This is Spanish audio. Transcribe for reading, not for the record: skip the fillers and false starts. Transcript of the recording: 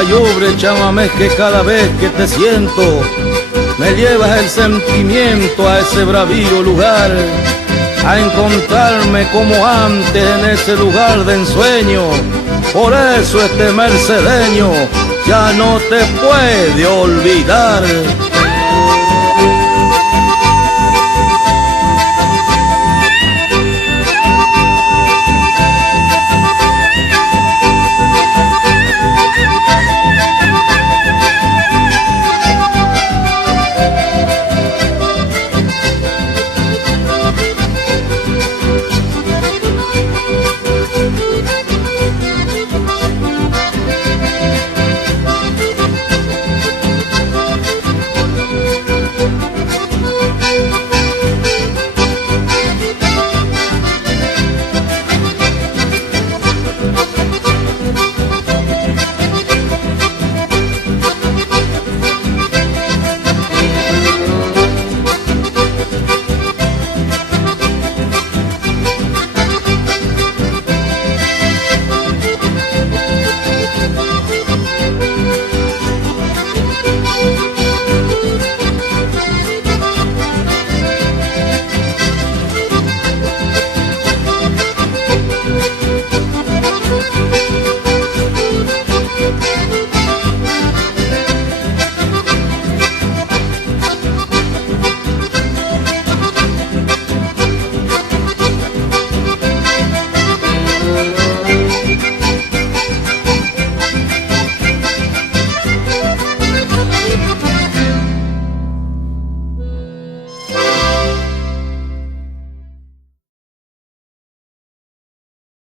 papayobre, chamamé, que cada vez que te siento me llevas el sentimiento a ese bravío lugar, a encontrarme como antes en ese lugar de ensueño. Por eso este mercedeño ya no te puede olvidar.